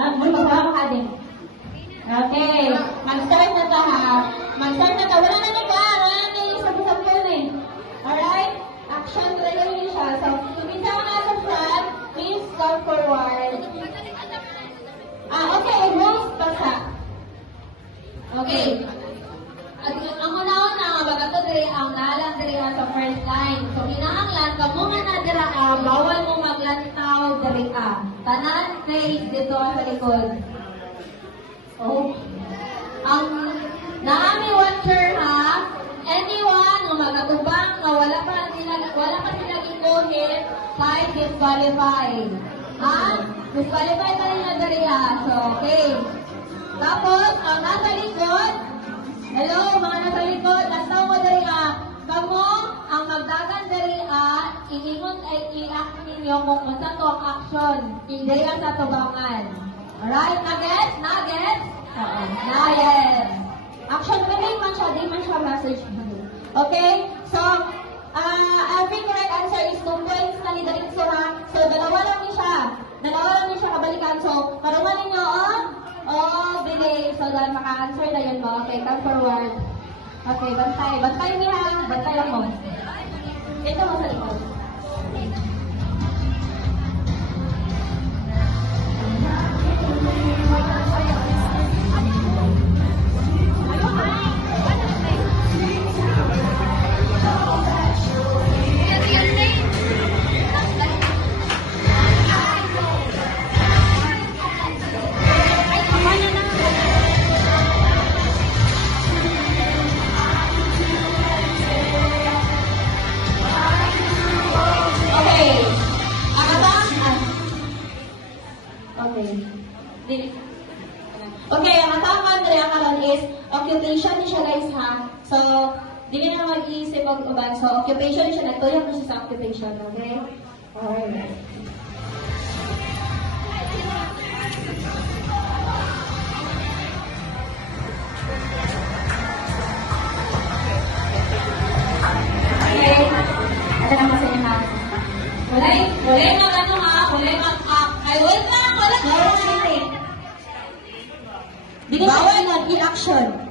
May magsama ka din. Okay. Mag-start na ta ha. Mag-start na ta. Wala na yung sabi-sabi yun eh. Alright? Action, talaga yun siya. So, tumisa ka na sa front. Please go forward. Okay. Moves pa siya. Okay. At ang una-una, baga to diri ang nalang diri sa first line. So, kinahanglan, kamo nga na dira bawal mo maglantaw diri tanan face dito sa likod. Oh. Ang naami watcher ha, anyone nga magatubang nga wala pa sila gikuhit, kay disqualified. Ha? Disqualified pa rin na diri So, okay. Tapos, ang nasa likod, hello, mga nasa likod, nastaw mo diri kamo, ang magdagan diri iingon ay i-act ninyo kung unsa to ang action. Diri sa tubangan. Alright, nuggets? Nuggets? Oo. Yes. Action pa rin man siya, di man siya message. Okay? So, every correct answer is 2 points na ni Daritso ha. So, dalawa lang niya siya kabalikan. So, parungan ninyo delay. So, dahil maka-answer na yun mo. Okay, come forward. Okay, bantay. Bantay niya. Bantay lang mo. Ito mo sa likod. Okay, ang atawag diri karon is occupation ni siya guys ha. So, dili na mag-iisip og uban. So, occupation ni siya, nagtuyok na siya sa occupation, okay? Alright. Okay. Ito naman sa inyo ha. Wala mag-ano ha, wala mag-act. Ay, wait lang, wala mag-act. Bawal mag-in-action.